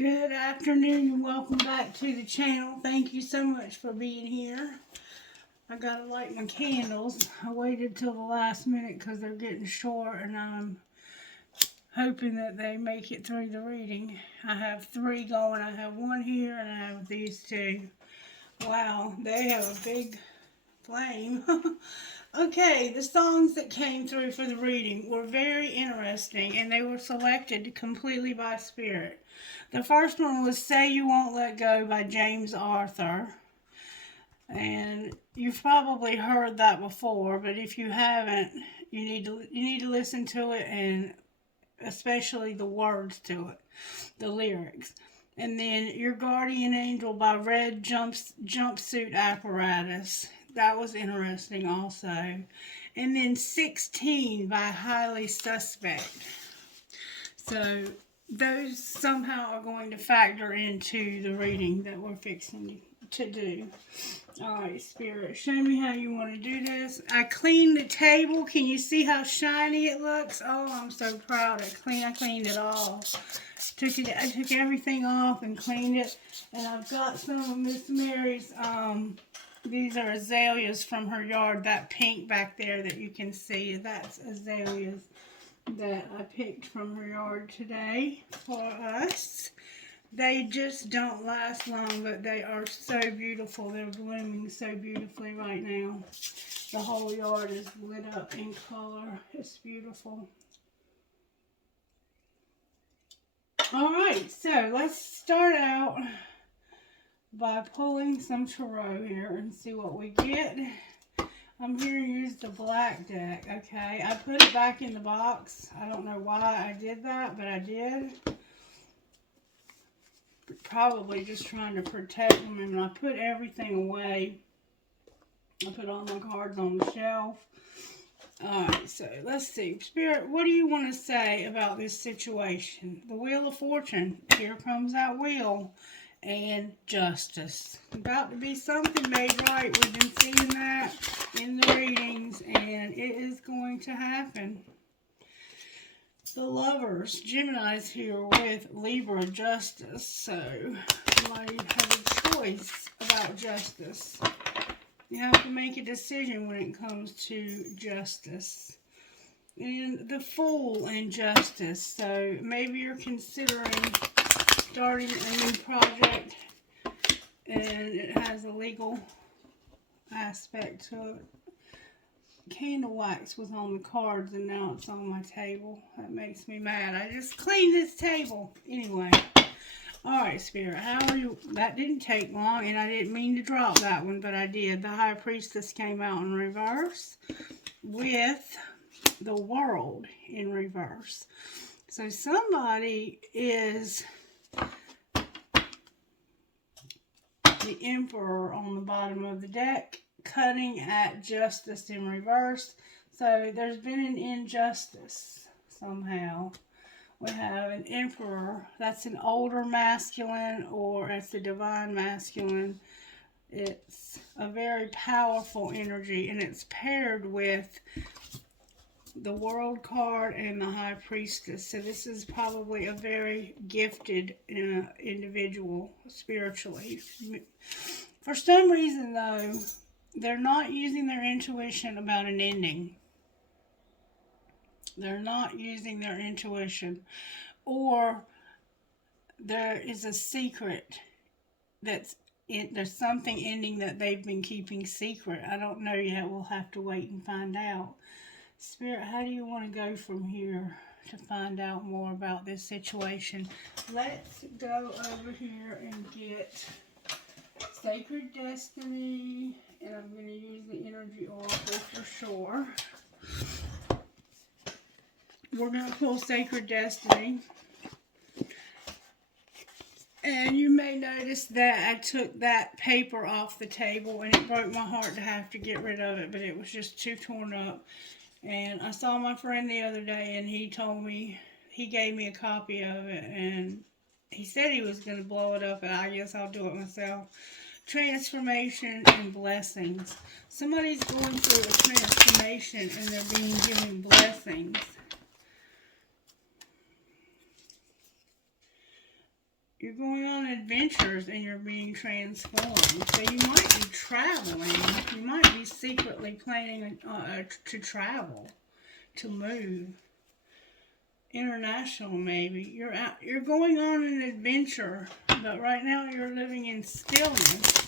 Good afternoon and welcome back to the channel. Thank you so much for being here. I gotta light my candles. I waited till the last minute because they're getting short and I'm hoping that they make it through the reading. I have 3 going. I have 1 here and I have these 2. Wow, they have a big flame. Okay, the songs that came through for the reading were very interesting and they were selected completely by Spirit. The first one was Say You Won't Let Go by James Arthur. And you've probably heard that before, but if you haven't, you need to listen to it, and especially the words to it, the lyrics. And then Your Guardian Angel by Red Jumpsuit Apparatus. That was interesting also. And then 16 by Highly Suspect. So those somehow are going to factor into the reading that we're fixing to do. Alright, Spirit, show me how you want to do this. I cleaned the table. Can you see how shiny it looks? Oh, I'm so proud. I cleaned it all. I took everything off and cleaned it. And I've got some of Miss Mary's, these are azaleas from her yard. That pink back there that you can see, that's azaleas that I picked from her yard today for us. They just don't last long, but they are so beautiful. They're blooming so beautifully right now. The whole yard is lit up in color. It's beautiful. Alright, so let's start out by pulling some tarot here and see what we get. I'm here to use the black deck, okay? I put it back in the box. I don't know why I did that, but I did. Probably just trying to protect them, and I put everything away. I put all my cards on the shelf. Alright, so let's see. Spirit, what do you want to say about this situation? The Wheel of Fortune. Here comes that wheel. And justice. About to be something made right. We've been seeing that in the readings, and it is going to happen. The Lovers, Gemini's here with Libra justice. So you might have a choice about justice. You have to make a decision when it comes to justice. And the Fool and justice. So maybe you're considering starting a new project and it has a legal aspect to it. Candle wax was on the cards and now it's on my table. That makes me mad. I just cleaned this table. Anyway. Alright, Spirit. How are you? That didn't take long and I didn't mean to drop that one, but I did. The High Priestess came out in reverse with the World in reverse. So somebody is the Emperor on the bottom of the deck, cutting at justice in reverse. So there's been an injustice somehow. We have an Emperor. That's an older masculine, or it's a divine masculine. It's a very powerful energy, and it's paired with the World card and the High Priestess. So this is probably a very gifted individual spiritually. For some reason, though, they're not using their intuition about an ending. They're not using their intuition. Or there is a secret there's something ending that they've been keeping secret. I don't know yet. We'll have to wait and find out. Spirit, how do you want to go from here to find out more about this situation? Let's go over here and get Sacred Destiny, and I'm going to use the Energy Oracle for sure. We're going to pull Sacred Destiny. And you may notice that I took that paper off the table, and it broke my heart to have to get rid of it, but it was just too torn up. And I saw my friend the other day, and he told me, he gave me a copy of it, and he said he was going to blow it up, and I guess I'll do it myself. Transformation and blessings. Somebody's going through a transformation, and they're being given blessings. You're going on adventures and you're being transformed. So you might be traveling. You might be secretly planning to travel, to move. International maybe. You're going on an adventure, but right now you're living in stillness.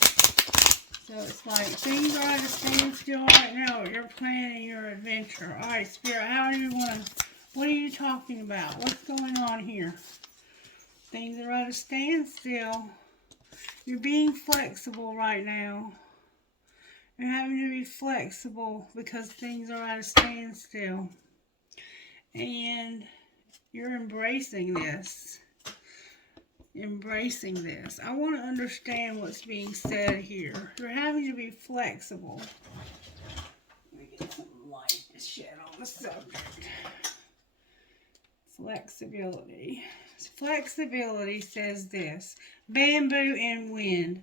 So it's like things are at a standstill right now. You're planning your adventure. Alright, Spirit, what are you talking about? What's going on here? Things are at a standstill. You're being flexible right now. You're having to be flexible because things are at a standstill. And you're embracing this. Embracing this. I want to understand what's being said here. You're having to be flexible. Let me get some light to shed on the subject. Flexibility. Flexibility says this: bamboo and wind.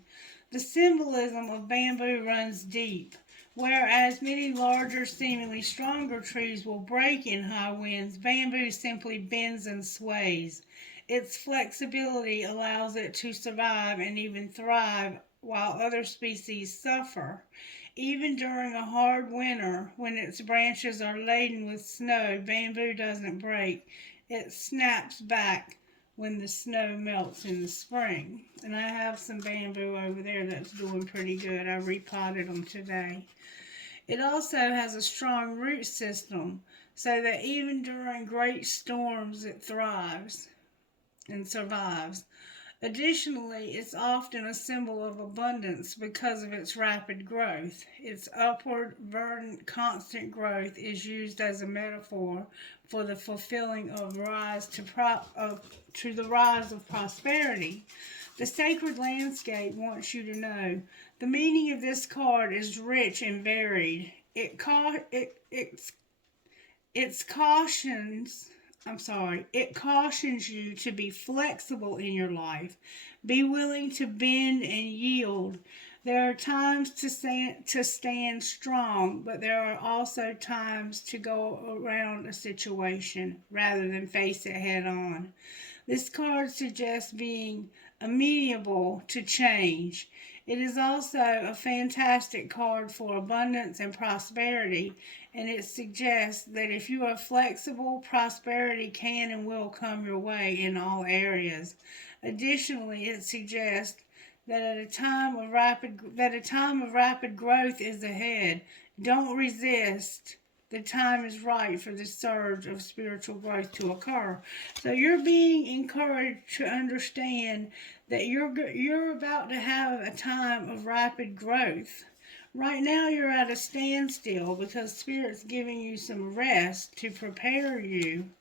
The symbolism of bamboo runs deep, whereas many larger, seemingly stronger trees will break in high winds. Bamboo simply bends and sways. Its flexibility allows it to survive and even thrive while other species suffer. Even during a hard winter, when its branches are laden with snow, bamboo doesn't break. It snaps back when the snow melts in the spring. And I have some bamboo over there that's doing pretty good. I repotted them today. It also has a strong root system, so that even during great storms it thrives and survives. Additionally, it's often a symbol of abundance because of its rapid growth. Its upward, verdant, constant growth is used as a metaphor for the fulfilling of the rise of prosperity. The sacred landscape wants you to know the meaning of this card is rich and varied. It cautions you to be flexible in your life. Be willing to bend and yield. There are times to stand strong, but there are also times to go around a situation rather than face it head on. This card suggests being amenable to change. It is also a fantastic card for abundance and prosperity, and it suggests that if you are flexible, prosperity can and will come your way in all areas. Additionally, it suggests that a time of rapid growth is ahead. Don't resist. The time is right for the surge of spiritual growth to occur. So you're being encouraged to understand that you're about to have a time of rapid growth. Right now you're at a standstill because Spirit's giving you some rest to prepare you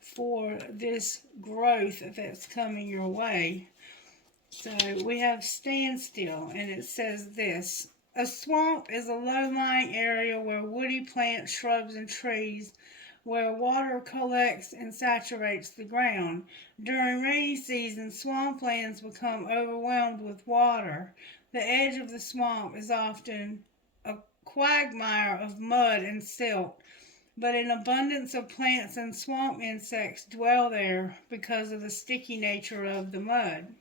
for this growth that's coming your way. So we have standstill, and it says this: a swamp is a low-lying area where woody plants, shrubs, and trees, where water collects and saturates the ground. During rainy season, swamplands become overwhelmed with water. The edge of the swamp is often a quagmire of mud and silt, but an abundance of plants and swamp insects dwell there because of the sticky nature of the mud.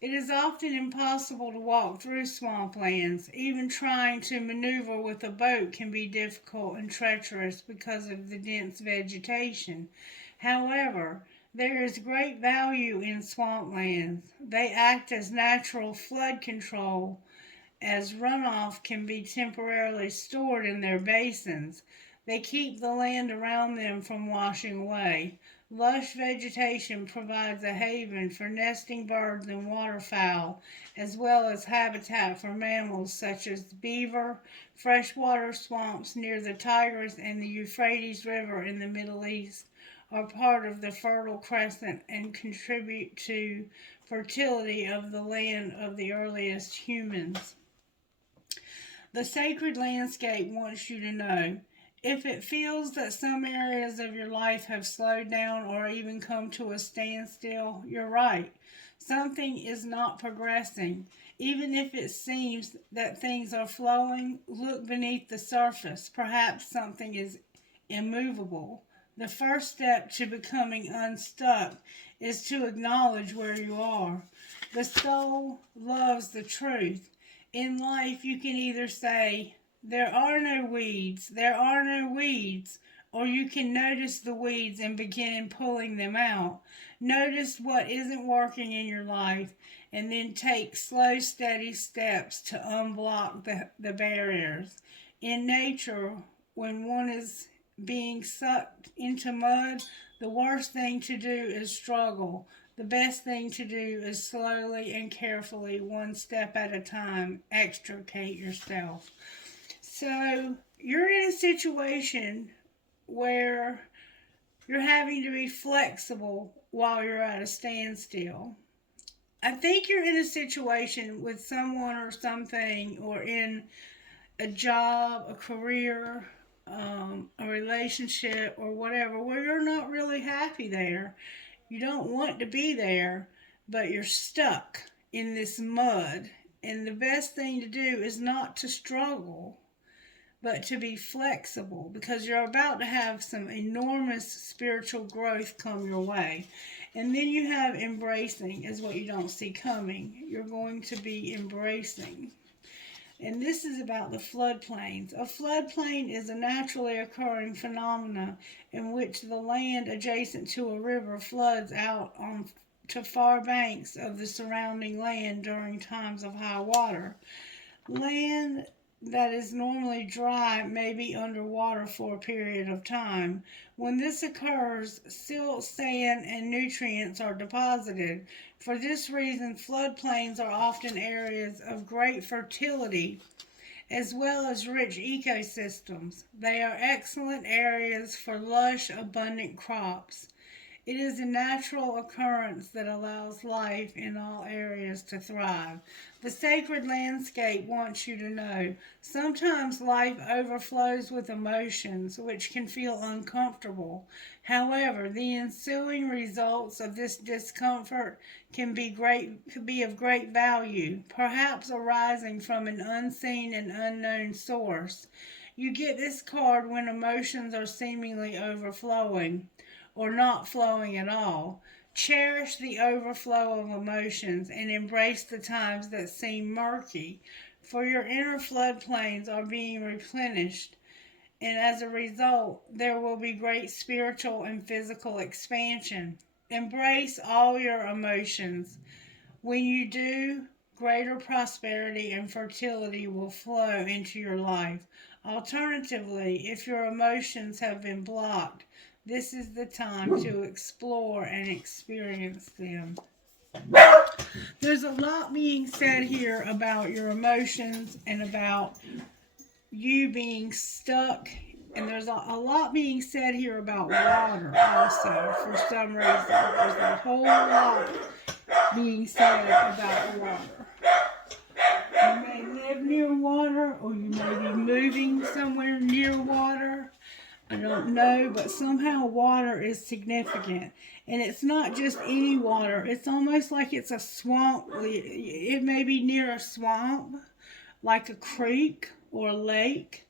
It is often impossible to walk through swamplands. Even trying to maneuver with a boat can be difficult and treacherous because of the dense vegetation. However, there is great value in swamplands. They act as natural flood control, as runoff can be temporarily stored in their basins. They keep the land around them from washing away. Lush vegetation provides a haven for nesting birds and waterfowl, as well as habitat for mammals such as beaver. Freshwater swamps near the Tigris and the Euphrates River in the Middle East are part of the Fertile Crescent and contribute to fertility of the land of the earliest humans. The sacred landscape wants you to know: if it feels that some areas of your life have slowed down or even come to a standstill, you're right. Something is not progressing. Even if it seems that things are flowing, look beneath the surface. Perhaps something is immovable. The first step to becoming unstuck is to acknowledge where you are. The soul loves the truth. In life, you can either say, there are no weeds, or you can notice the weeds and begin pulling them out. Notice what isn't working in your life and then take slow, steady steps to unblock the barriers. In nature, when one is being sucked into mud, the worst thing to do is struggle. The best thing to do is slowly and carefully, one step at a time, extricate yourself. So, you're in a situation where you're having to be flexible while you're at a standstill. I think you're in a situation with someone or something, or in a job, a career, a relationship, or whatever, where you're not really happy there. You don't want to be there, but you're stuck in this mud. And the best thing to do is not to struggle, but to be flexible, because you're about to have some enormous spiritual growth come your way. And then you have embracing, is what you don't see coming. You're going to be embracing. And this is about the floodplains. A floodplain is a naturally occurring phenomena in which the land adjacent to a river floods out on to far banks of the surrounding land during times of high water. Land that is normally dry may be underwater for a period of time. When this occurs, silt, sand, and nutrients are deposited. For this reason, floodplains are often areas of great fertility as well as rich ecosystems. They are excellent areas for lush, abundant crops. It is a natural occurrence that allows life in all areas to thrive. The sacred landscape wants you to know sometimes life overflows with emotions which can feel uncomfortable. However, the ensuing results of this discomfort can be of great value, perhaps arising from an unseen and unknown source. You get this card when emotions are seemingly overflowing or not flowing at all. Cherish the overflow of emotions and embrace the times that seem murky, for your inner floodplains are being replenished, and as a result, there will be great spiritual and physical expansion. Embrace all your emotions. When you do, greater prosperity and fertility will flow into your life. Alternatively, if your emotions have been blocked, this is the time to explore and experience them. There's a lot being said here about your emotions and about you being stuck. And there's a lot being said here about water also, for some reason. There's a whole lot being said about water. You may live near water, or you may be moving somewhere near water. I don't know, but somehow water is significant. And it's not just any water. It's almost like it's a swamp. It may be near a swamp, like a creek or a lake,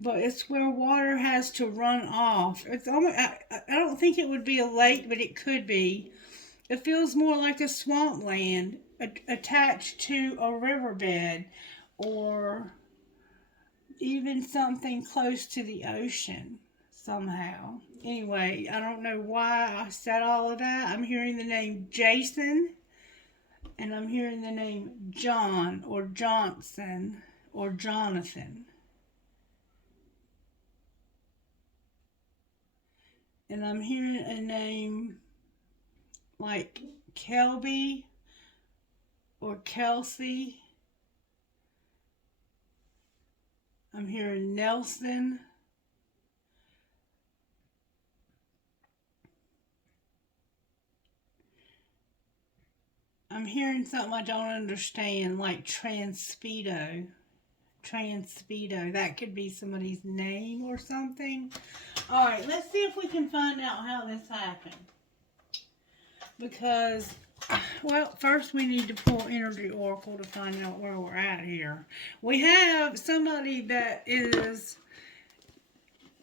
but it's where water has to run off. It's almost, I don't think it would be a lake, but it could be. It feels more like a swampland attached to a riverbed, or even something close to the ocean somehow. Anyway, I don't know why I said all of that. I'm hearing the name Jason, and I'm hearing the name John or Johnson or Jonathan. And I'm hearing a name like Kelby or Kelsey. I'm hearing Nelson. I'm hearing something I don't understand, like Transpedo. That could be somebody's name or something. Alright, let's see if we can find out how this happened. Because, well, first we need to pull Energy Oracle to find out where we're at here. We have somebody that is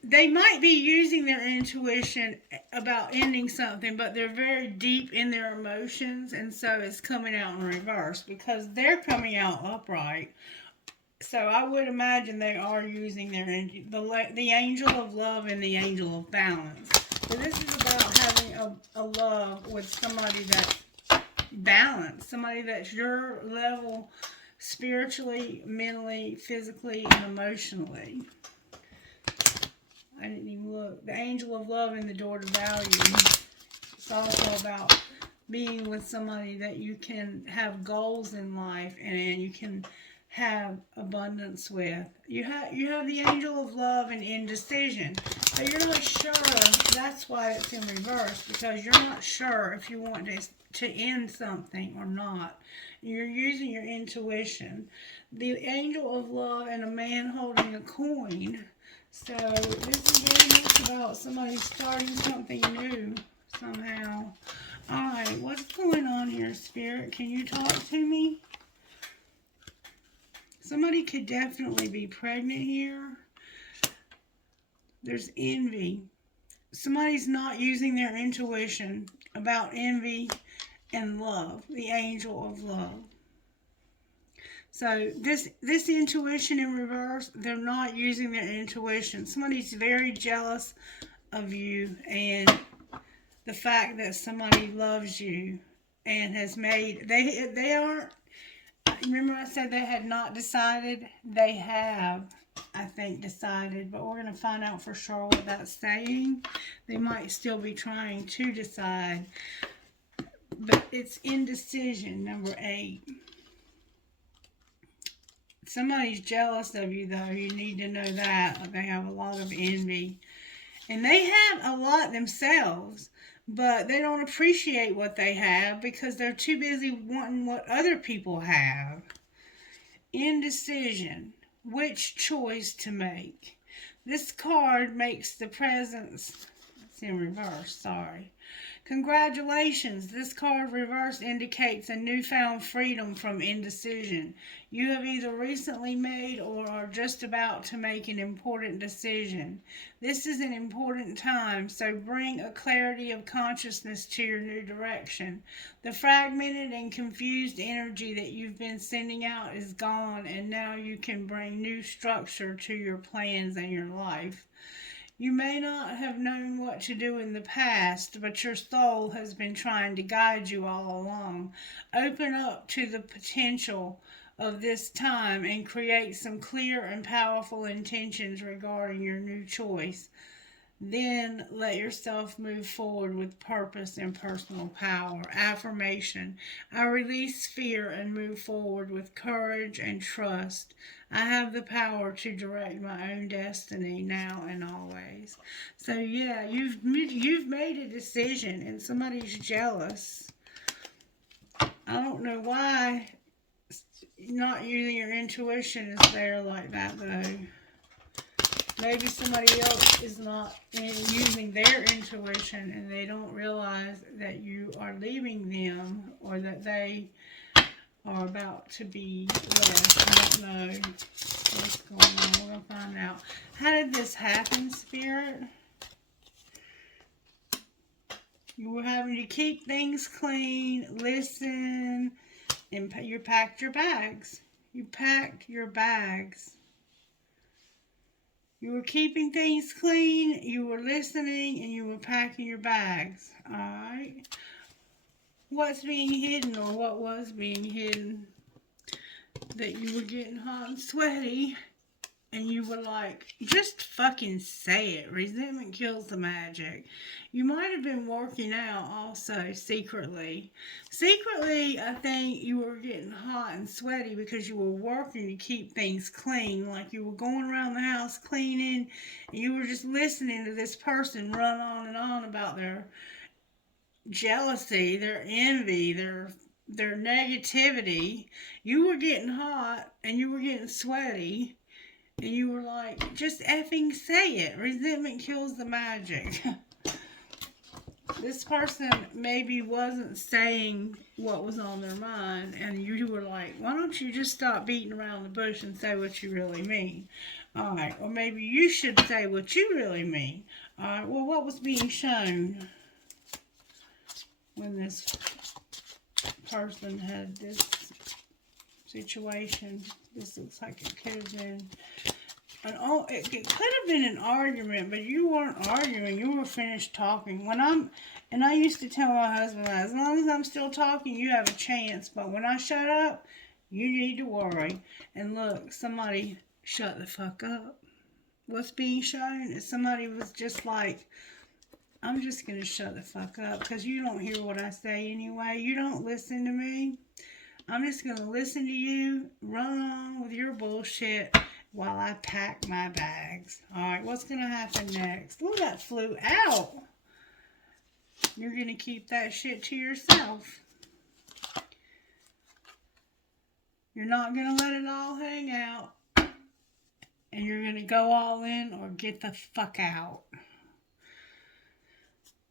they might be using their intuition about ending something, but they're very deep in their emotions, and so it's coming out in reverse because they're coming out upright. So I would imagine they are using the angel of love and the angel of balance. So this is about having a love with somebody that's balanced, somebody that's your level spiritually, mentally, physically, and emotionally. I didn't even look. The angel of love and the door to value. It's also about being with somebody that you can have goals in life and you can have abundance with. You have the angel of love and indecision, but you're not sure. That's why it's in reverse, because you're not sure if you want to end something or not. You're using your intuition. The angel of love and a man holding a coin. So this is very much about somebody starting something new somehow. Alright, what's going on here, Spirit? Can you talk to me? Somebody could definitely be pregnant here. There's envy. Somebody's not using their intuition about envy and love, the angel of love. So this intuition in reverse, they're not using their intuition. Somebody's very jealous of you and the fact that somebody loves you and has made, they aren't, remember I said they had not decided? They have, I think, decided, but we're going to find out for sure what that's saying. They might still be trying to decide, but it's indecision, number 8. Somebody's jealous of you, though. You need to know that. They have a lot of envy. And they have a lot themselves, but they don't appreciate what they have because they're too busy wanting what other people have. Indecision. Which choice to make? This card makes the presence... It's in reverse, sorry. Congratulations, this card reverse indicates a newfound freedom from indecision. You have either recently made or are just about to make an important decision. This is an important time, so bring a clarity of consciousness to your new direction. The fragmented and confused energy that you've been sending out is gone, and now you can bring new structure to your plans and your life. You may not have known what to do in the past, but your soul has been trying to guide you all along. Open up to the potential of this time and create some clear and powerful intentions regarding your new choice. Then let yourself move forward with purpose and personal power. Affirmation. I release fear and move forward with courage and trust. I have the power to direct my own destiny now and always. So yeah, you've made a decision and somebody's jealous. I don't know why not using your intuition is there like that, though. Maybe somebody else is not using their intuition and they don't realize that you are leaving them or that they are about to be left. I don't know what's going on. We're going to find out. How did this happen, Spirit? You were having to keep things clean, listen, and you packed your bags. You packed your bags. You were keeping things clean, you were listening, and you were packing your bags. Alright. What's being hidden, or what was being hidden? That you were getting hot and sweaty, and you were like, just fucking say it. Resentment kills the magic. You might have been working out also secretly. Secretly, I think you were getting hot and sweaty because you were working to keep things clean. Like you were going around the house cleaning, and you were just listening to this person run on and on about their jealousy, their envy, their negativity. You were getting hot and you were getting sweaty. And you were like, just effing say it. Resentment kills the magic. This person maybe wasn't saying what was on their mind. And you were like, why don't you just stop beating around the bush and say what you really mean? Alright, or maybe you should say what you really mean. Alright, well, what was being shown when this person had this situation? This looks like it could have been it could have been an argument, but you weren't arguing. You were finished talking. And I used to tell my husband, as long as I'm still talking, you have a chance. But when I shut up, you need to worry. And look, somebody shut the fuck up. What's being shown is somebody was just like, I'm just going to shut the fuck up because you don't hear what I say anyway. You don't listen to me. I'm just going to listen to you, run on with your bullshit while I pack my bags. Alright, what's going to happen next? Look, that flew out. You're going to keep that shit to yourself. You're not going to let it all hang out. And you're going to go all in or get the fuck out.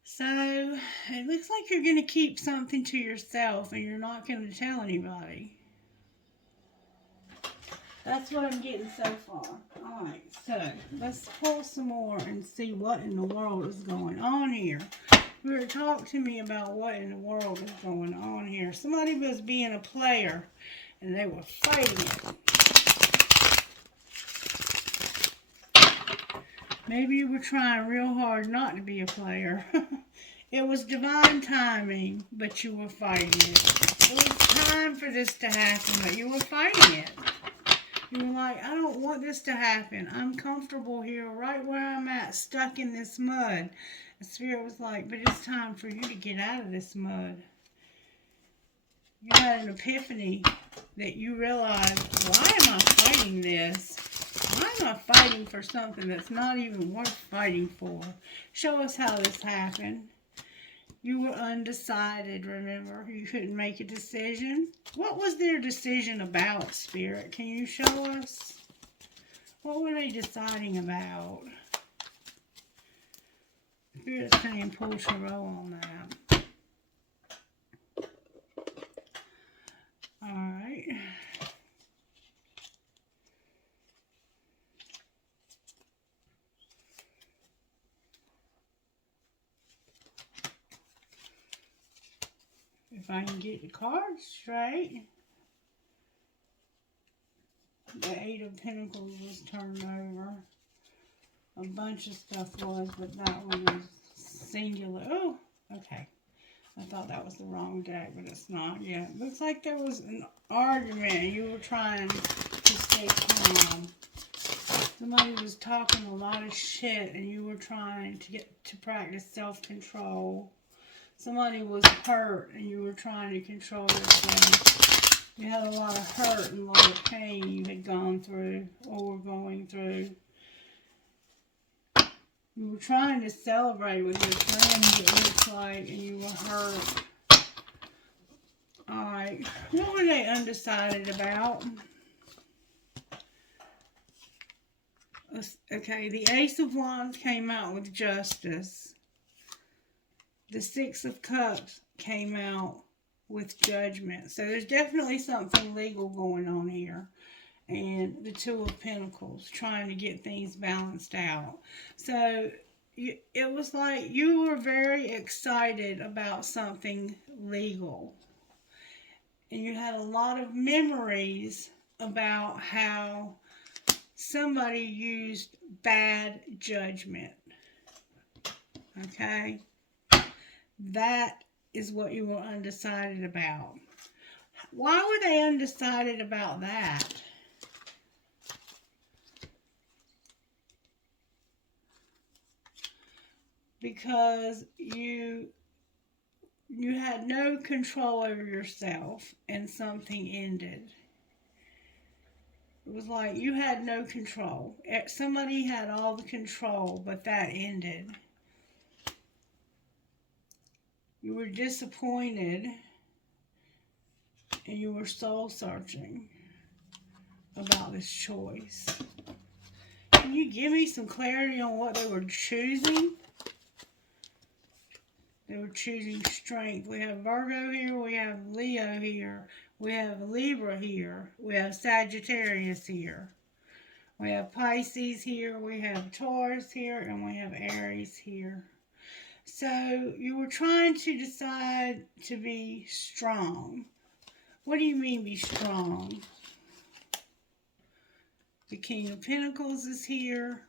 So, it looks like you're going to keep something to yourself and you're not going to tell anybody. That's what I'm getting so far. Alright, so let's pull some more and see what in the world is going on here. Talk to me about what in the world is going on here. Somebody was being a player and they were fighting it. Maybe you were trying real hard not to be a player. It was divine timing, but you were fighting it. It was time for this to happen, but you were fighting it. You were like, I don't want this to happen. I'm comfortable here, right where I'm at, stuck in this mud. The Spirit was like, but it's time for you to get out of this mud. You had an epiphany that you realized, why am I fighting this? Why am I fighting for something that's not even worth fighting for? Show us how this happened. You were undecided, remember? You couldn't make a decision. What was their decision about, Spirit? Can you show us? What were they deciding about? Spirit's saying pull tarot on that. Alright. If I can get the cards straight. The Eight of Pentacles was turned over. A bunch of stuff was, but that one was singular. Oh, okay. I thought that was the wrong deck, but it's not. Yeah, it looks like there was an argument and you were trying to stay calm. Somebody was talking a lot of shit and you were trying to practice self-control. Somebody was hurt and you were trying to control yourself. You had a lot of hurt and a lot of pain you had gone through or were going through. You were trying to celebrate with your friends, it looks like, and you were hurt. Alright, what were they undecided about? Okay, the Ace of Wands came out with Justice. The Six of Cups came out with Judgment. So there's definitely something legal going on here. And the Two of Pentacles, trying to get things balanced out. So it was like you were very excited about something legal. And you had a lot of memories about how somebody used bad judgment. Okay? That is what you were undecided about. Why were they undecided about that? Because you had no control over yourself and something ended. It was like you had no control. Somebody had all the control, but that ended. You were disappointed and you were soul searching about this choice. Can you give me some clarity on what they were choosing? They were choosing strength. We have Virgo here. We have Leo here. We have Libra here. We have Sagittarius here. We have Pisces here. We have Taurus here. And we have Aries here. So you were trying to decide to be strong. What do you mean be strong? The King of Pentacles is here.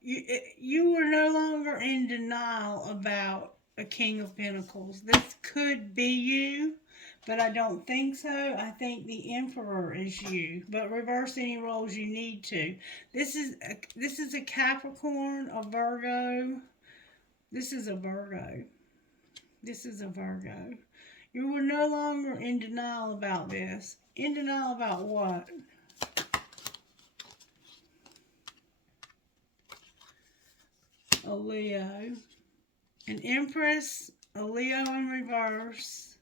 You were no longer in denial about a King of Pentacles. This could be you, but I don't think so. I think the Emperor is you. But reverse any roles you need to. This is a Capricorn, a Virgo. This is a Virgo. This is a Virgo. You were no longer in denial about this. In denial about what? A Leo. An Empress, a Leo in reverse.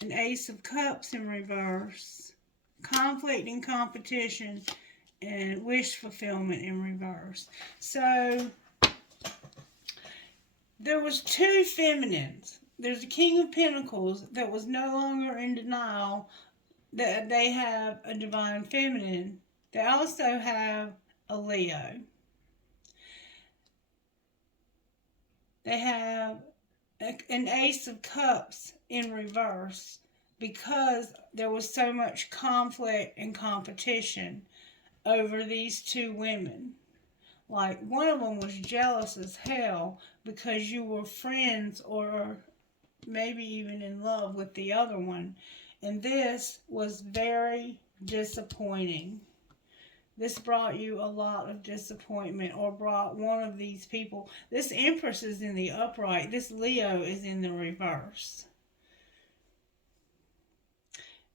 An Ace of Cups in reverse. Conflict and competition. And wish fulfillment in reverse. So, there was two feminines. There's a King of Pentacles that was no longer in denial that they have a divine feminine. They also have a Leo. They have an Ace of Cups in reverse because there was so much conflict and competition over these two women. Like, one of them was jealous as hell because you were friends or maybe even in love with the other one. And this was very disappointing. This brought you a lot of disappointment, or brought one of these people. This Empress is in the upright. This Leo is in the reverse.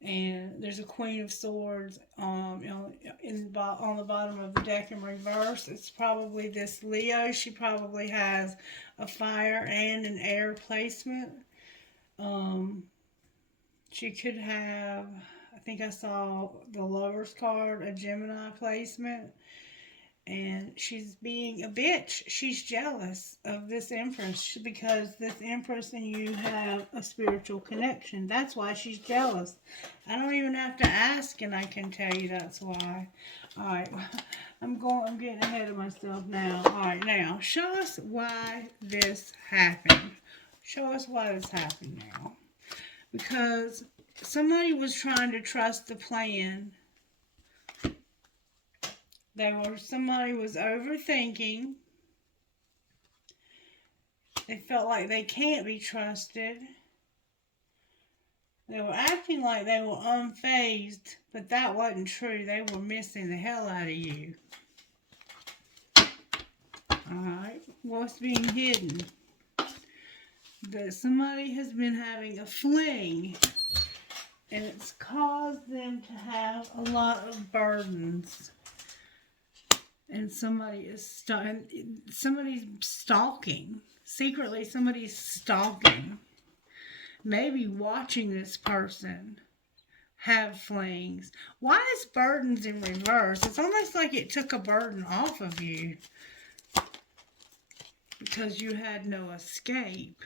And there's a Queen of Swords on the bottom of the deck in reverse. It's probably this Leo. She probably has a fire and an air placement. She could have, I think I saw the Lover's card, a Gemini placement. And she's being a bitch. She's jealous of this Empress because this Empress and you have a spiritual connection. That's why she's jealous. I don't even have to ask, and I can tell you that's why. Alright, I'm getting ahead of myself now. Alright, now, show us why this happened. Show us why this happened now. Because somebody was trying to trust the plan. Somebody was overthinking. They felt like they can't be trusted. They were acting like they were unfazed, but that wasn't true. They were missing the hell out of you. Alright, what's being hidden? That somebody has been having a fling, and it's caused them to have a lot of burdens. And somebody's stalking. Secretly, somebody's stalking. Maybe watching this person have flings. Why is burdens in reverse? It's almost like it took a burden off of you. Because you had no escape.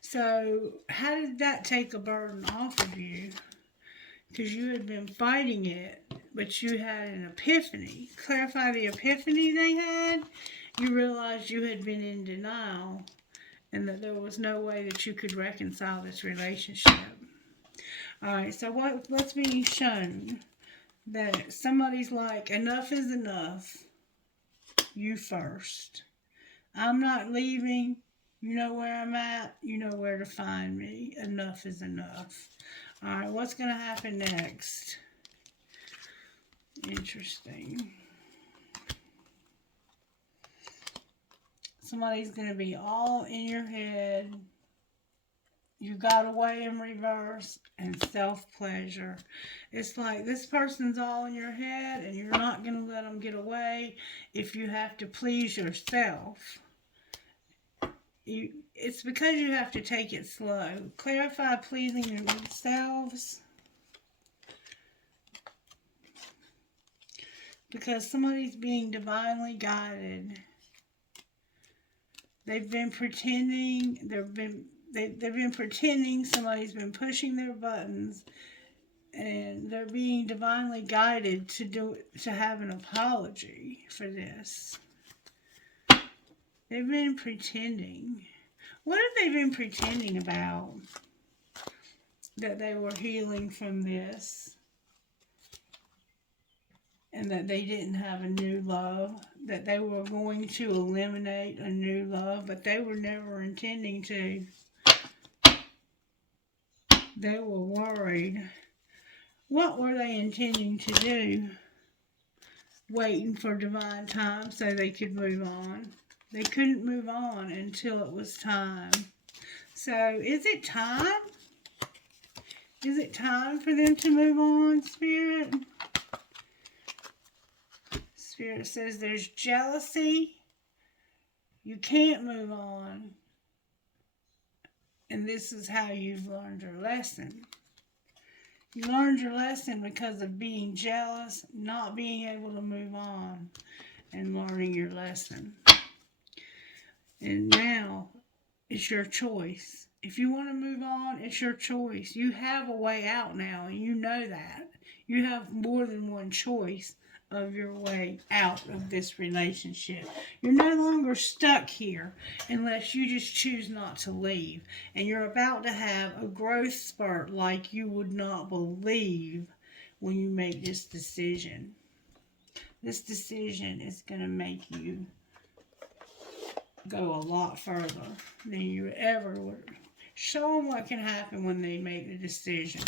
So, how did that take a burden off of you? Because you had been fighting it, but you had an epiphany. Clarify the epiphany they had. You realized you had been in denial and that there was no way that you could reconcile this relationship. Alright, so what's being shown? That somebody's like, enough is enough. You first. I'm not leaving. You know where I'm at. You know where to find me. Enough is enough. Alright, what's going to happen next? Interesting. Somebody's going to be all in your head. You got away in reverse, and self-pleasure. It's like this person's all in your head, and you're not going to let them get away if you have to please yourself. It's because you have to take it slow. Clarify pleasing yourselves. Because somebody's being divinely guided. They've been pretending. they've been pretending, somebody's been pushing their buttons, and they're being divinely guided to have an apology for this. They've been pretending. What have they been pretending about? That they were healing from this, and that they didn't have a new love, that they were going to eliminate a new love, but they were never intending to. They were worried. What were they intending to do? Waiting for divine time so they could move on. They couldn't move on until it was time. So, is it time? Is it time for them to move on, Spirit? Spirit says there's jealousy. You can't move on. And this is how you've learned your lesson. You learned your lesson because of being jealous, not being able to move on, and learning your lesson. And now, it's your choice. If you want to move on, it's your choice. You have a way out now, and you know that. You have more than one choice of your way out of this relationship. You're no longer stuck here unless you just choose not to leave. And you're about to have a growth spurt like you would not believe when you make this decision. This decision is going to make you go a lot further than you ever would. Show them what can happen when they make the decision.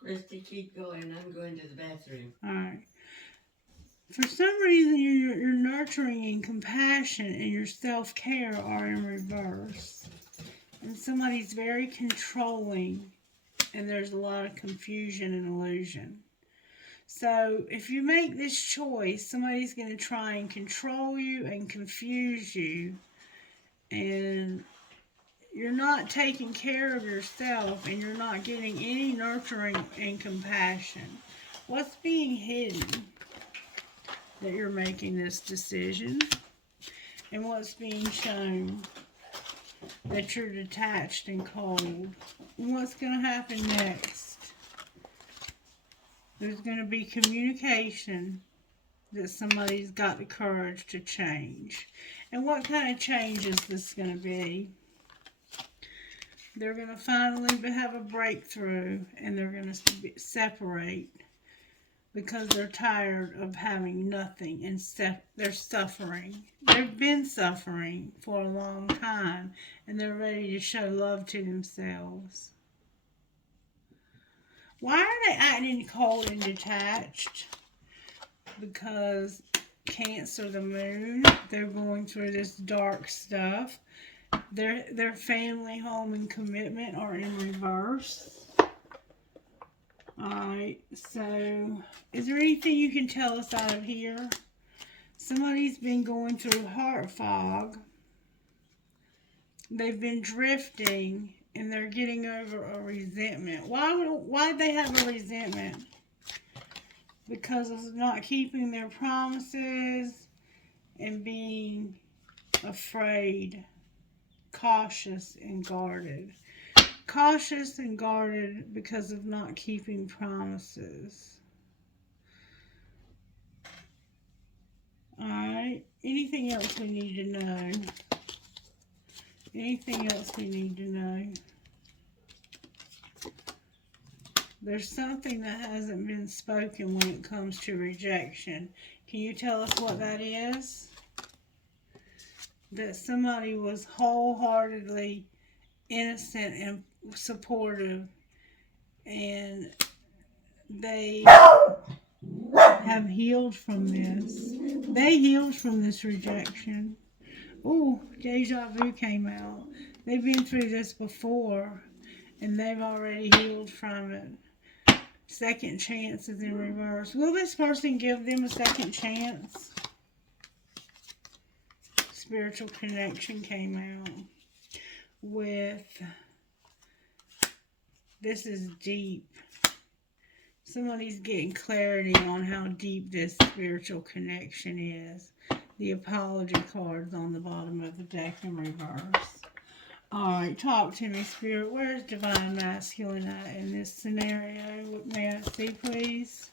Christy, keep going. I'm going to the bathroom. All right. For some reason, your nurturing and compassion and your self-care are in reverse. And somebody's very controlling, and there's a lot of confusion and illusion. So if you make this choice, somebody's going to try and control you and confuse you, and you're not taking care of yourself, and you're not getting any nurturing and compassion. What's being hidden that you're making this decision? And what's being shown that you're detached and cold? And what's going to happen next? There's going to be communication that somebody's got the courage to change. And what kind of change is this going to be? They're going to finally have a breakthrough, and they're going to separate because they're tired of having nothing, and they're suffering. They've been suffering for a long time, and they're ready to show love to themselves. Why are they acting cold and detached? Because Cancer, the moon, they're going through this dark stuff. Their family, home, and commitment are in reverse. Alright, so is there anything you can tell us out of here? Somebody's been going through heart fog. They've been drifting, and they're getting over a resentment. Why'd they have a resentment? Because of not keeping their promises and being afraid. Cautious and guarded. Cautious and guarded because of not keeping promises. Alright, anything else we need to know? Anything else we need to know? There's something that hasn't been spoken when it comes to rejection. Can you tell us what that is? That somebody was wholeheartedly innocent and supportive, and they have healed from this. They healed from this rejection. Oh, deja vu came out. They've been through this before, and they've already healed from it. Second chance is in reverse. Will this person give them a second chance? Spiritual connection came out with, this is deep. Somebody's getting clarity on how deep this spiritual connection is. The apology card's on the bottom of the deck in reverse. Alright, talk to me, Spirit. Where's Divine Masculine at in this scenario? May I see, please?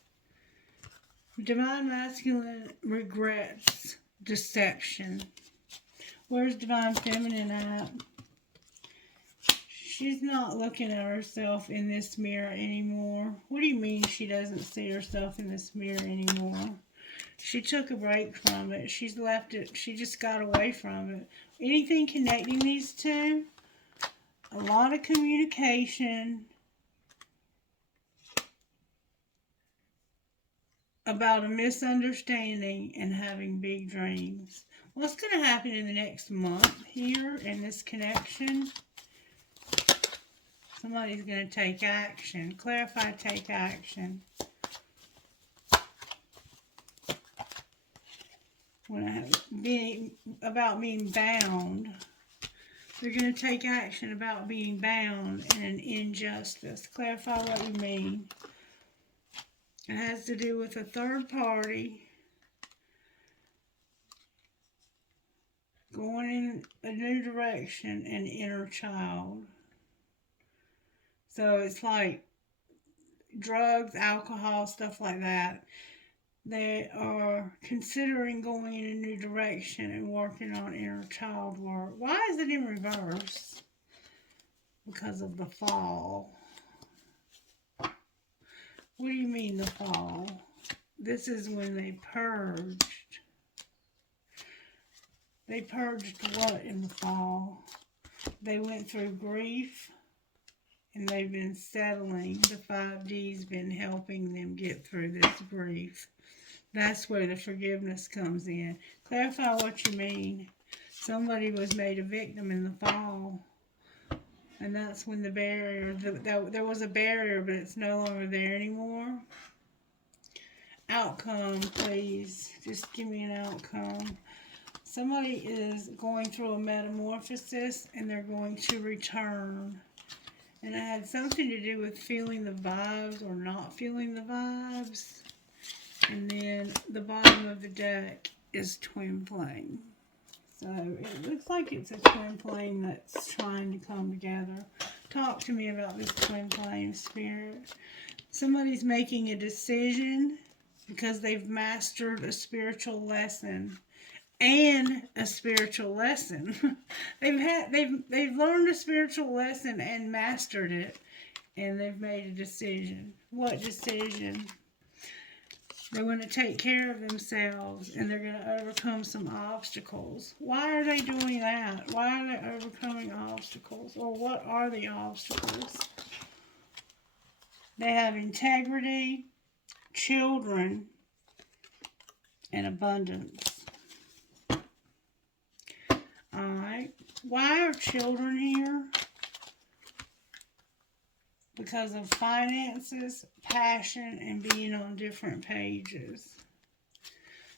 Divine Masculine regrets deception. Where's Divine Feminine at? She's not looking at herself in this mirror anymore. What do you mean she doesn't see herself in this mirror anymore? She took a break from it. She's left it. She just got away from it. Anything connecting these two? A lot of communication about a misunderstanding and having big dreams. What's going to happen in the next month here in this connection? Somebody's going to take action. Clarify, take action. When I have about being bound. They're going to take action about being bound in an injustice. Clarify what you mean. It has to do with a third party going in a new direction and inner child. So it's like drugs, alcohol, stuff like that. They are considering going in a new direction and working on inner child work. Why is it in reverse? Because of the fall. What do you mean the fall? This is when they purged. They purged what in the fall? They went through grief. And they've been settling. The 5D's been helping them get through this grief. That's where the forgiveness comes in. Clarify what you mean. Somebody was made a victim in the fall. And that's when the barrier, there was a barrier, but it's no longer there anymore. Outcome, please. Just give me an outcome. Somebody is going through a metamorphosis and they're going to return. And it had something to do with feeling the vibes or not feeling the vibes. And then the bottom of the deck is twin flame. So it looks like it's a twin flame that's trying to come together. Talk to me about this twin flame, Spirit. Somebody's making a decision because they've mastered a spiritual lesson. And a spiritual lesson. They've learned a spiritual lesson and mastered it, and they've made a decision. What decision? They're going to take care of themselves, and they're going to overcome some obstacles. Why are they doing that? Why are they overcoming obstacles? Or what are the obstacles? They have integrity, children, and abundance. Alright, why are children here? Because of finances, passion, and being on different pages.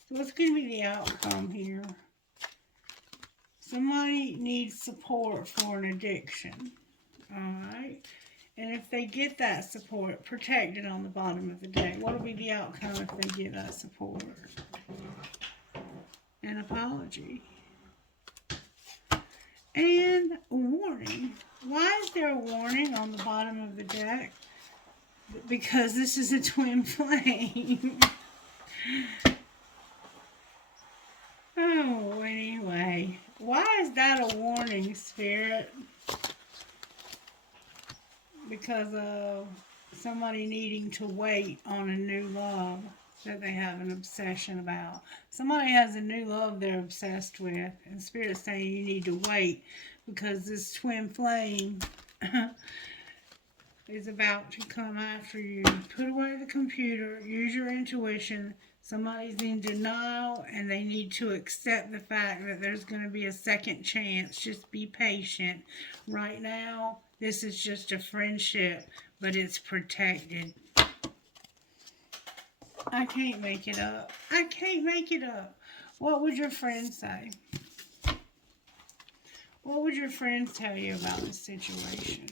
So what's going to be the outcome here? Somebody needs support for an addiction. Alright, and if they get that support, protected on the bottom of the deck, what will be the outcome if they get that support? An apology. And a warning. Why is there a warning on the bottom of the deck? Because this is a twin flame. Oh, anyway. Why is that a warning, Spirit? Because of somebody needing to wait on a new love that they have an obsession about. Somebody has a new love they're obsessed with, and Spirit's saying you need to wait because this twin flame is about to come after you. Put away the computer, use your intuition. Somebody's in denial and they need to accept the fact that there's going to be a second chance. Just be patient. Right now, this is just a friendship, but it's protected. I can't make it up. I can't make it up. What would your friends say? What would your friends tell you about this situation?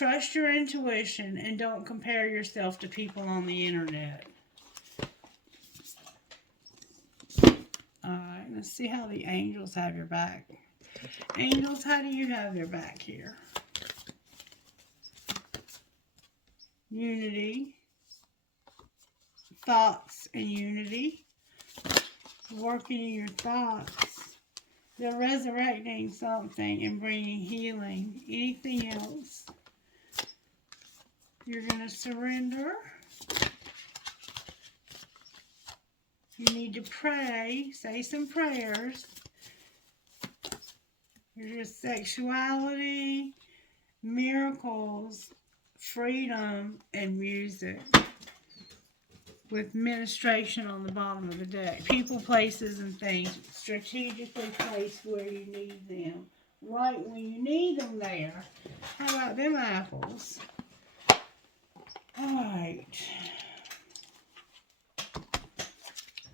Trust your intuition and don't compare yourself to people on the internet. Alright, let's see how the angels have your back. Angels, how do you have their back here? Unity. Thoughts and unity. Working in your thoughts. They're resurrecting something and bringing healing. Anything else? You're going to surrender. You need to pray. Say some prayers. There's sexuality, miracles, freedom, and music. With ministration on the bottom of the deck. People, places, and things strategically placed where you need them. Right when you need them there. How about them apples? Alright.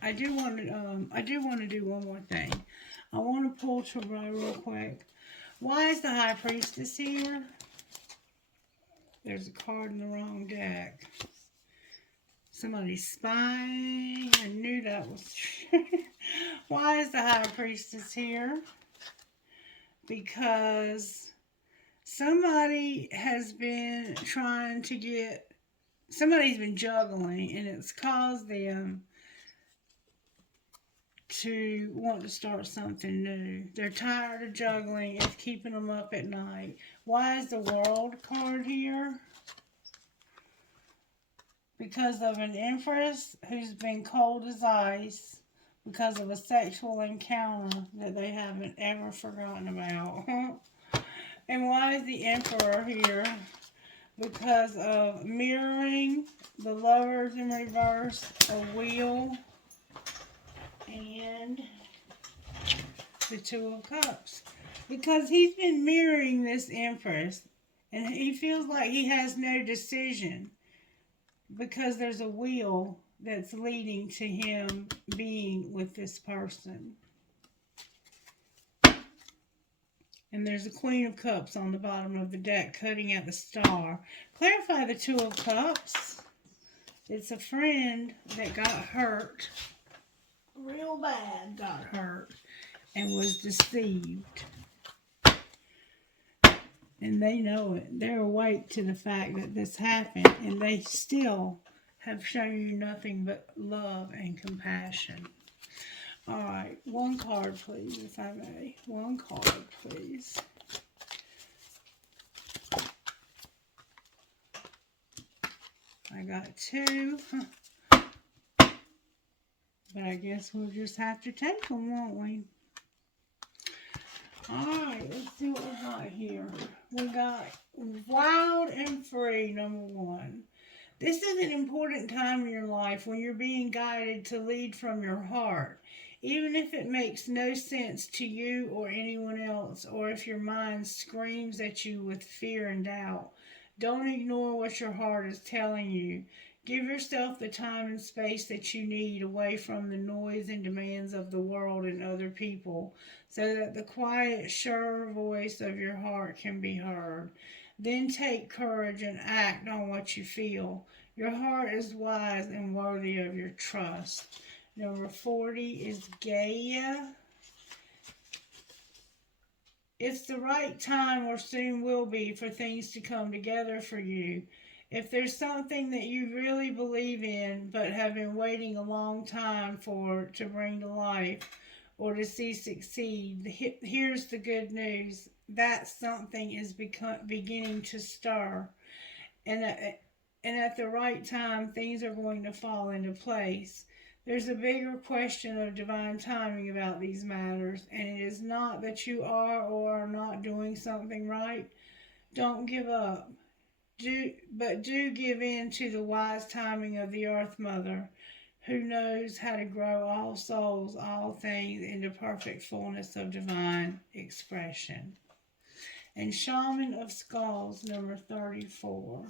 I do want to do one more thing. I want to pull Tarot real quick. Why is the High Priestess here? There's a card in the wrong deck. Somebody's spying. I knew that was true. Why is the High Priestess here? Because somebody has been trying to get... Somebody's been juggling, and it's caused them to want to start something new. They're tired of juggling. It's keeping them up at night. Why is the World card here? Because of an Empress who's been cold as ice because of a sexual encounter that they haven't ever forgotten about. And why is the Emperor here? Because of mirroring, the Lovers in reverse, a Wheel, and the Two of Cups. Because he's been mirroring this Empress, and he feels like he has no decision. Because there's a wheel that's leading to him being with this person. And there's a Queen of Cups on the bottom of the deck cutting at the star. Clarify the Two of Cups. It's a friend that got hurt. Real bad got hurt. And was deceived. And they know it. They're awake to the fact that this happened. And they still have shown you nothing but love and compassion. Alright, one card please, if I may. One card please. I got two. But I guess we'll just have to take them, won't we? Alright, let's see what we got here. We got Wild and Free, number one. This is an important time in your life when you're being guided to lead from your heart. Even if it makes no sense to you or anyone else, or if your mind screams at you with fear and doubt. Don't ignore what your heart is telling you. Give yourself the time and space that you need away from the noise and demands of the world and other people, so that the quiet, sure voice of your heart can be heard. Then take courage and act on what you feel. Your heart is wise and worthy of your trust. Number 40 is Gaia. It's the right time, or soon will be, for things to come together for you. If there's something that you really believe in but have been waiting a long time for to bring to life or to see succeed, here's the good news. That something is beginning to stir. And at the right time, things are going to fall into place. There's a bigger question of divine timing about these matters, and it is not that you are or are not doing something right. Don't give up. Do give in to the wise timing of the Earth Mother, who knows how to grow all souls, all things, into perfect fullness of divine expression. And Shaman of Skulls, number 34.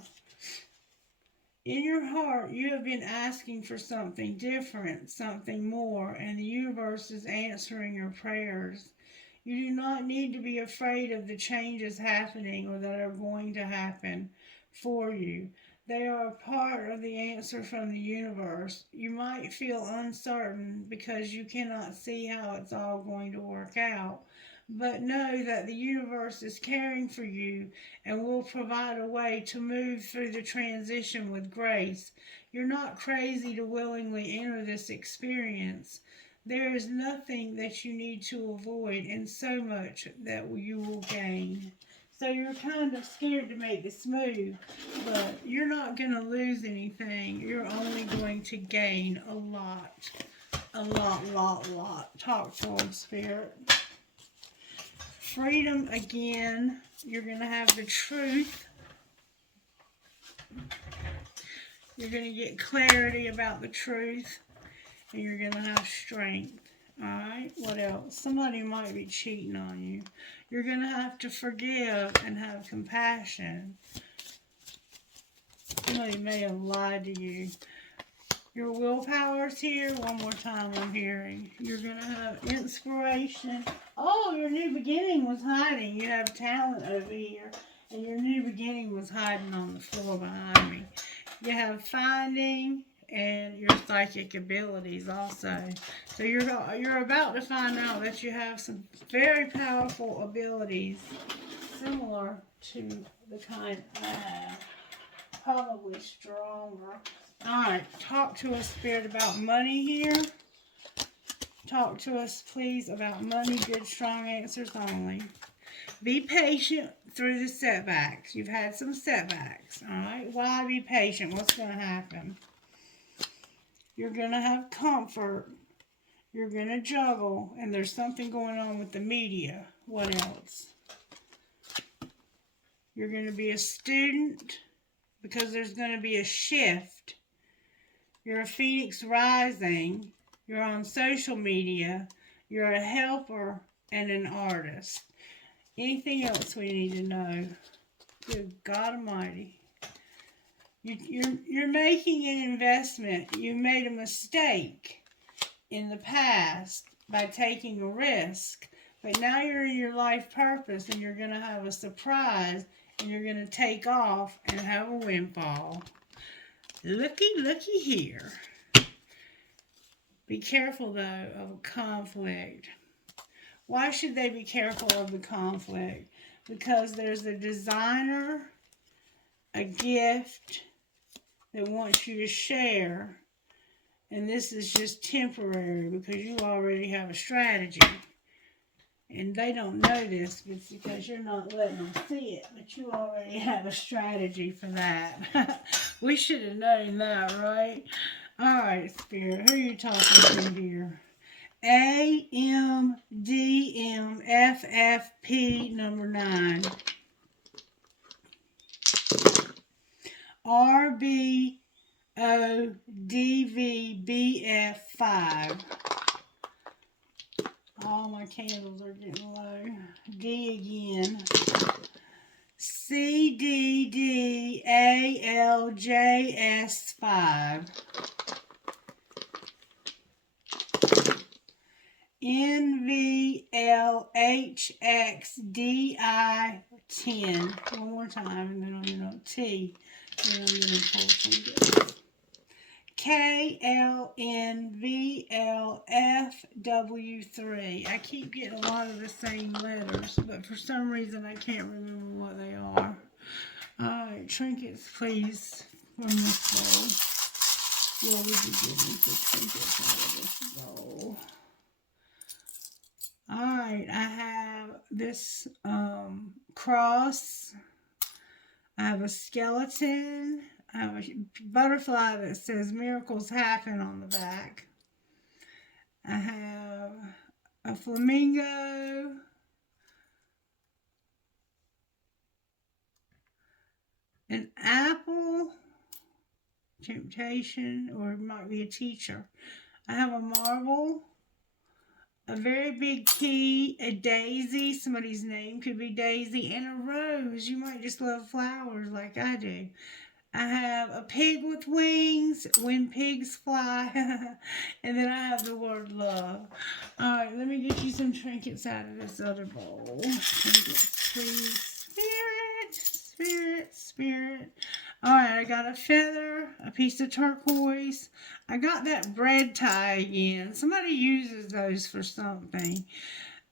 In your heart, you have been asking for something different, something more, and the universe is answering your prayers. You do not need to be afraid of the changes happening or that are going to happen for you. They are a part of the answer from the universe. You might feel uncertain because you cannot see how it's all going to work out. But know that the universe is caring for you and will provide a way to move through the transition with grace. You're not crazy to willingly enter this experience. There is nothing that you need to avoid and so much that you will gain. So you're kind of scared to make this move, but you're not going to lose anything. You're only going to gain a lot. A lot. Talk to them, Spirit. Freedom again. You're going to have the truth. You're going to get clarity about the truth. And you're going to have strength. Alright, what else? Somebody might be cheating on you. You're going to have to forgive and have compassion. Somebody may have lied to you. Your willpower's here. One more time I'm hearing. You're going to have inspiration. Oh, your new beginning was hiding. You have talent over here. And your new beginning was hiding on the floor behind me. You have finding and your psychic abilities also. So you're about to find out that you have some very powerful abilities similar to the kind I have. Probably stronger. Alright, talk to us, Spirit, about money here. Talk to us, please, about money. Good, strong answers only. Be patient through the setbacks. You've had some setbacks. Alright, why be patient? What's going to happen? You're going to have comfort. You're going to juggle. And there's something going on with the media. What else? You're going to be a student because there's going to be a shift. You're a phoenix rising. You're on social media. You're a helper and an artist. Anything else we need to know? Good God Almighty. You're making an investment. You made a mistake in the past by taking a risk. But now you're in your life purpose and you're going to have a surprise and you're going to take off and have a windfall. Looky here. Be careful, though, of conflict. Why should they be careful of the conflict? Because there's a designer, a gift that wants you to share, and this is just temporary because you already have a strategy. And they don't know this, but it's because you're not letting them see it, but you already have a strategy for that. We should have known that, right? Alright, Spirit, who are you talking to here? AMDMFFP number 9. RBODVBF 5. All my candles are getting low. D again. CDDALJS 5. NVLHXDI 10. One more time, and then I'm going to T. And I'm going to pull some good. KLNVLFW3. I keep getting a lot of the same letters, but for some reason I can't remember what they are. Alright, trinkets, please, from this bowl. What would you give me for trinkets out of this bowl? Alright, I have this cross. I have a skeleton. I have a butterfly that says miracles happen on the back. I have a flamingo. An apple. Temptation, or it might be a teacher. I have a marble. A very big key, a daisy, somebody's name could be Daisy, and a rose. You might just love flowers like I do. I have a pig with wings, when pigs fly, and then I have the word love. Alright, let me get you some trinkets out of this other bowl. Trinkets, please. Spirit, spirit, spirit. Alright, I got a feather, a piece of turquoise. I got that bread tie again. Somebody uses those for something.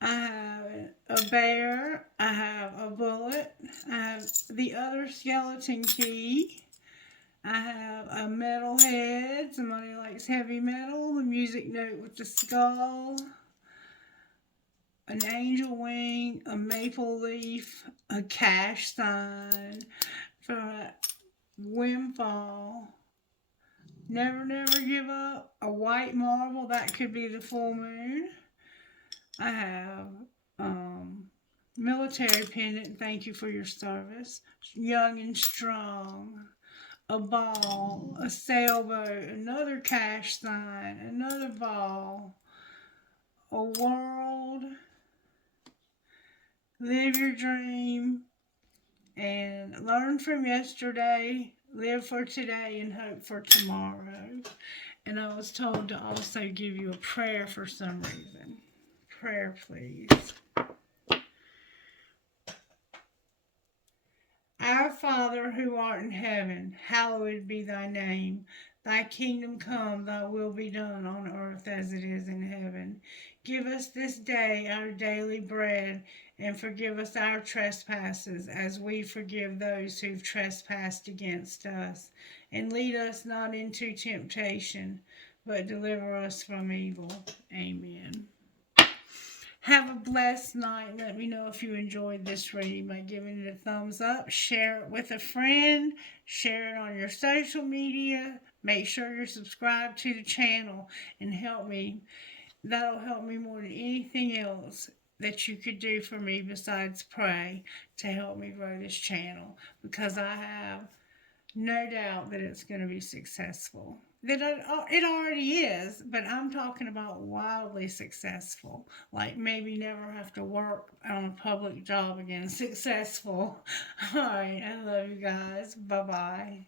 I have a bear. I have a bullet. I have the other skeleton key. I have a metal head. Somebody likes heavy metal. The music note with the skull. An angel wing. A maple leaf. A cash sign. For a windfall. Never, never give up. A white marble. That could be the full moon. I have military pendant. Thank you for your service. Young and strong. A ball, a sailboat, another cash sign, another ball, a world, live your dream, and learn from yesterday, live for today, and hope for tomorrow. And I was told to also give you a prayer for some reason. Prayer, please. Our Father who art in heaven, hallowed be thy name. Thy kingdom come, thy will be done on earth as it is in heaven. Give us this day our daily bread, and forgive us our trespasses as we forgive those who've trespassed against us. And lead us not into temptation, but deliver us from evil. Amen. Have a blessed night. Let me know if you enjoyed this reading by giving it a thumbs up. Share it with a friend. Share it on your social media. Make sure you're subscribed to the channel and help me. That'll help me more than anything else that you could do for me besides pray to help me grow this channel, because I have no doubt that it's going to be successful. It already is, but I'm talking about wildly successful. Like maybe never have to work on a public job again. Successful. All right, I love you guys. Bye-bye.